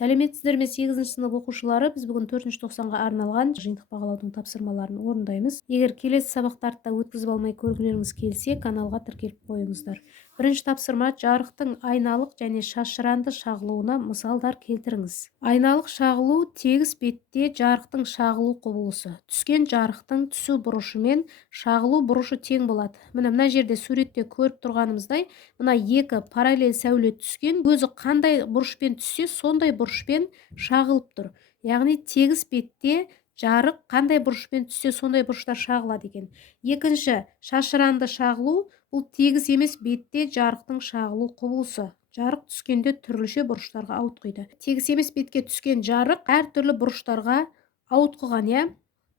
Сәлеметсіздер ме 8 сынып оқушылары? Біз бүгін 4 тоқсанға арналған жиынтық бағалаудың тапсырмаларын орындаймыз. Егер келесі сабақтарды да өткізіп алмай көргілеріңіз келсе, каналға тіркеліп қойыңыздар. Бірінші тапсырма: жарықтың айналық және шашыранды шағылуына мысалдар келтіріңіз. Айналық шағылу тегіс бетте жарықтың шағылу құбылысы. Түскен жарықтың түсу бұрышы мен шағылу бұрышы тең болады. Мына жерде суретте көріп тұрғанымыздай, мына екі параллель сәуле түскен, өзі қандай бұрышпен түссе, сондай бұрышпен шағылып тұр. Яғни тегіс бетте жарық қандай бұрышпен түссе, сондай бұрыштар шағылады екен. Екінші, шашыранды шағылу бұл тегіс емес бетте жарықтың шағылу құбылысы. Жарық түскенде түрліше бұрыштарға ауытқиды. Тегіс емес бетке түскен жарық әртүрлі бұрыштарға ауытқыған, иә?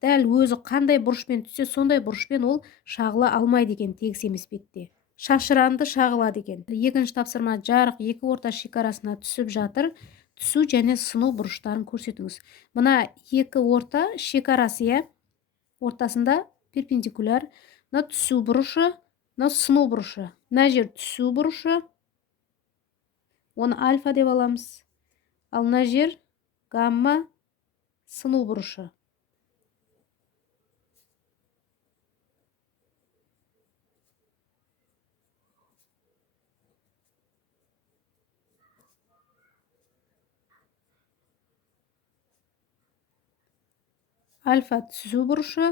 Дәл өзі қандай бұрышпен түссе, сондай бұрышпен ол шағыла алмайды екен тегіс емес бетте. Шашыранды шағылады екен. Екінші тапсырма: жарық екі орта шекарасына түсіп жатыр. Түсу және сыну бұрыштарын көрсетіңіз. Мына екі орта шекарасы, иә? Ортасында перпендикуляр. Мына түсу бұрышы, мына сыну бұрышы. Мына жер түсу бұрышы. Оны альфа деп аламыз. Ал мына жер гамма, сыну бұрышы. Альфа түсу бұрышы,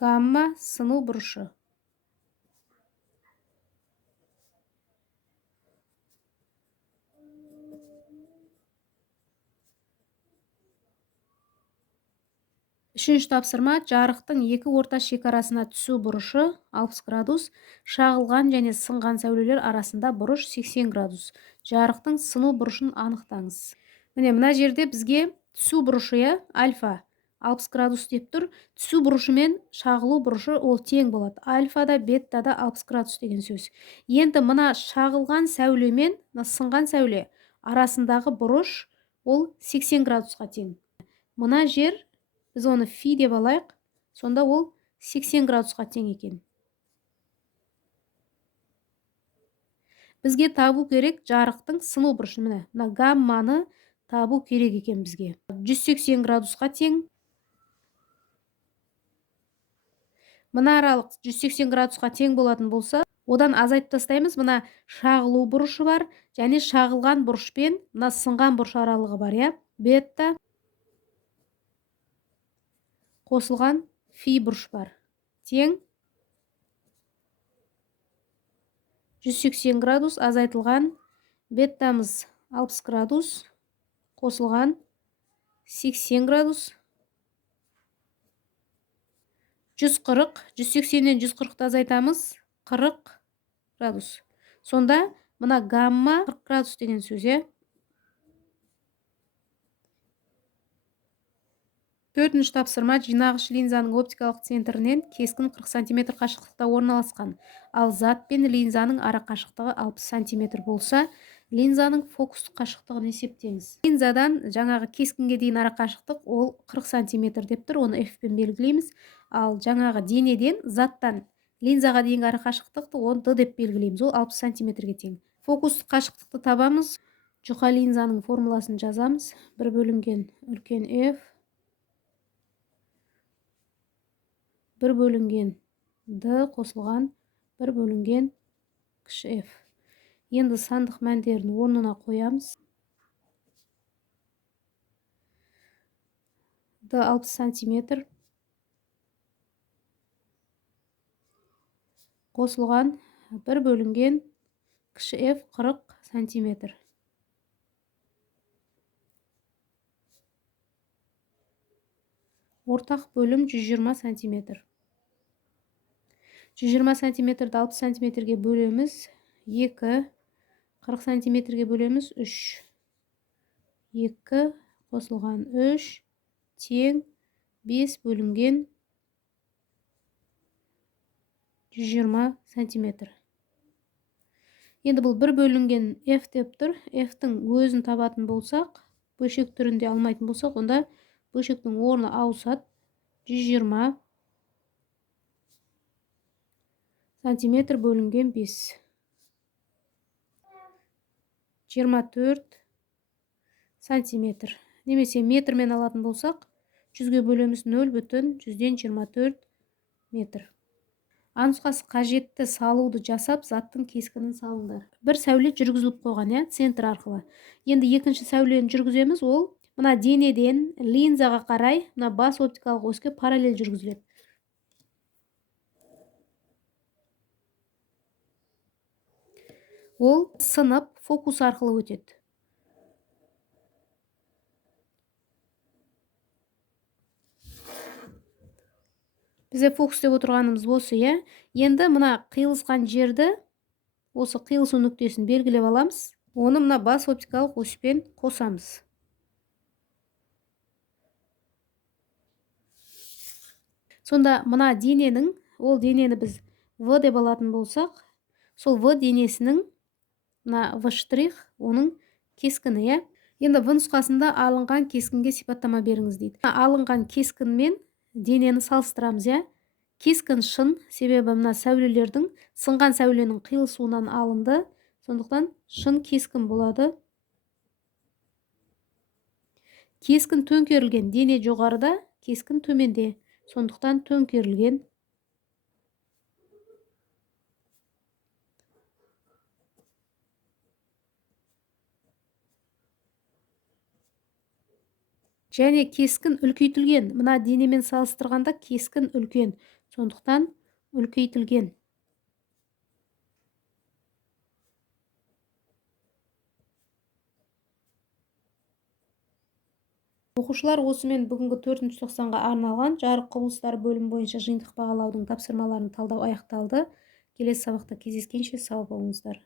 гамма сыну бұрышы. Үшінші тапсырма: жарықтың екі орта шекарасына түсу бұрышы 60 градус, шағылған және сынған сәулелер арасында бұрыш 80 градус. Жарықтың сыну бұрышын анықтаңыз. Мына жерде бізге түсу бұрышы, альфа 60 градус деп тұр. Түсу бұрышы мен шағылу бұрышы ол тең болады. Альфада, беттада 60 градус деген сөз. Енді мына шағылған сәуле мен сынған сәуле арасындағы бұрыш ол 80 градусқа тең. Мына жер біз оны фи деп алайық, сонда ол 80 градусқа тең екен. Бізге табу керек жарықтың сыну бұрышын. Мына гамманы табу керек екен бізге. 180 градусқа тең. Мына аралық 180 градусқа тең болатын болса, одан азайтып тастаймыз. Мына шағылу бұрышы бар, және шағылған бұрыш пен мына сынған бұрыш аралығы бар, иә? Бетта қосылған фи бұрыш бар. Тең 180 градус азайтылған беттамыз 60 градус қосылған 80 градус 140. 180-ден 140-ты азайтамыз 40 градус. Сонда мына гамма 40 градус деген сөз. Төртінші тапсырма: жинағыш линзаның оптикалық центрінен кескін 40 см қашықтықта орналасқан. Ал зат пен линзаның ара қашықтығы 60 см болса, линзаның фокустық қашықтығын есептеңіз. Линзадан жаңағы кескінге дейін ара қашықтық ол 40 см деп тұр, оны F-пен белгілейміз. Ал жаңағы денеден заттан линзаға дейінгі ара қашықтықты оны D деп белгілейміз, ол 60 см-ге тең. Фокустық қашықтықты табамыз. Жұқа линзаның формуласын жазамыз. 1 бөлінген үлкен F 1 бөлінген D қосылған 1 бөлінген кіші F. Енді сандық мәндерін орнына қоямыз. D 60 см қосылған 1 бөлінген кіші F 40 см. Ортақ бөлім 120 см. 120 см-ді 60 см-ге бөлеміз 2, 40 см-ге бөлеміз 3. 2 қосылған 3 тең 5 бөлінген 120 см. Енді бұл 1 бөлінген F деп тұр. F-тің өзін табатын болсақ, бөлшек түрінде алмайтын болсақ, онда бөлшектің орны ауысады. 120 см бөлінген 5. 24 сантиметр. Немесе метрмен алатын болсақ, 100-ге бөлеміз 0,124 метр. А нұсқасы қажетті салуды жасап, заттың кескінін салыңдар. Бір сәуле жүргізіліп қойған, центр арқылы. Енді екінші сәулені жүргіземіз, ол мына денеден линзаға қарай, мына бас оптикалық оське параллель жүргізіледі. Ол сынып, фокус арқылы өтеді. Бізде фокус деп отырғанымыз осы, Енді мына қиылысқан жерді, осы қиылысу нүктесін белгілеп аламыз. Оны мына бас оптикалық осьпен қосамыз. Сонда мына дененің, ол денені біз В деп алатын болсақ, сол В денесінің мына В штрих, оның кескіні, Енді В нұсқасында алынған кескінге сипаттама беріңіз дейді. Алынған кескінмен денені салыстырамыз, Кескін шын, себебі мына сәулелердің, сынған сәуленің қиылысуынан алынды. Сондықтан шын кескін болады. Кескін төңкерілген, дене жоғарыда, кескін төменде. Сондықтан төңкерілген. Және кескін үлкейтілген. Мына денемен салыстырғанда кескін үлкен. Сондықтан үлкейтілген. Оқушылар, осымен бүгінгі 4-ші тоқсанға арналған жарық құбылыстары бөлім бойынша жиынтық бағалаудың тапсырмаларын талдау аяқталды. Келесі сабақта кездескенше сау болыңыздар.